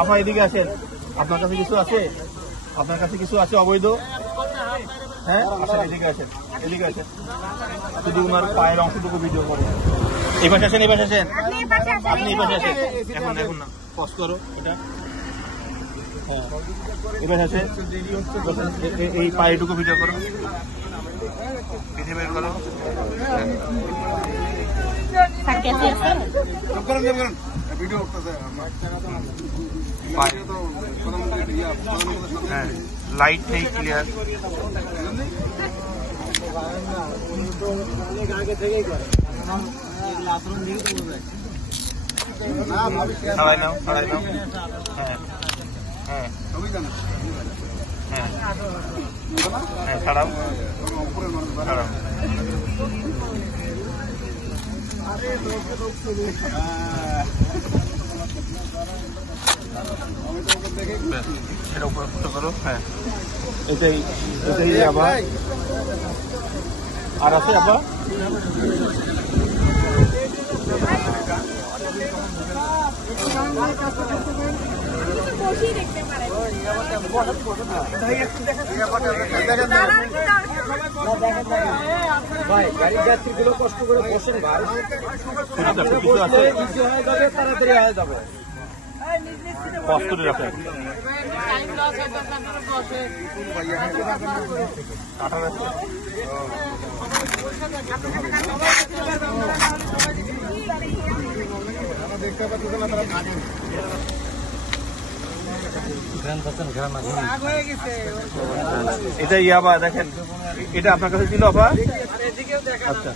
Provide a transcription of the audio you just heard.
আপা এদিকে আসেন, আপনার কাছে কিছু আছে? আপনার কাছে কিছু আছে অবৈধ? হ্যাঁ আসেন, এদিকে আসেন, এদিকে আসেন, শুধু ওনার পায়ের অংশটুকু ভিডিও করে। এই পাশে আসেন, এই পাশে আসেন, আপনি এই পাশে আসেন। এখন এখন না, পজ করো এটা। হ্যাঁ এবার আছে, এই পায়েটুকু ভিডিও করো, পিঠে বের করো। হ্যাঁ লাইট নেই ক্লিয়ার। সবাই নাও, সবাই নাও। হ্যাঁ হ্যাঁ হ্যাঁ হ্যাঁ ছাড়াও, ছাড়াও। সেটা উপরে ফুটো করো। হ্যাঁ এটাই এটাই আবার আর আছে আবার। গাড়ির যাত্রীগুলো কষ্ট করে বসেন, তাড়াতাড়ি হয়ে যাবে। কষ্ট করে রাখেন। দেখতে এটা ইয়াবা দেখেন, এটা আপনার কাছে ছিল আবার? আচ্ছা